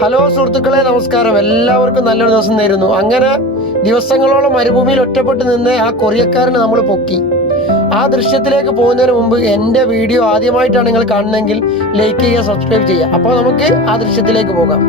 Hello സുഹൃത്തുക്കളെ, നമസ്കാരം. എല്ലാവർക്കും നല്ലൊരു ദിവസം നേരുന്നു. അങ്ങനെ ദിവസങ്ങളോളം മരുഭൂമിയിൽ ഒറ്റപ്പെട്ട് നിന്ന് ആ കൊറിയക്കാരനെ നമ്മൾ പൊക്കി. ആ ദൃശ്യത്തിലേക്ക് പോകുന്നതിന് മുമ്പ് എൻ്റെ വീഡിയോ ആദ്യമായിട്ടാണ് നിങ്ങൾ കാണുന്നതെങ്കിൽ ലൈക്ക് ചെയ്യുക, സബ്സ്ക്രൈബ് ചെയ്യുക. അപ്പോൾ നമുക്ക് ആ ദൃശ്യത്തിലേക്ക് പോകാം.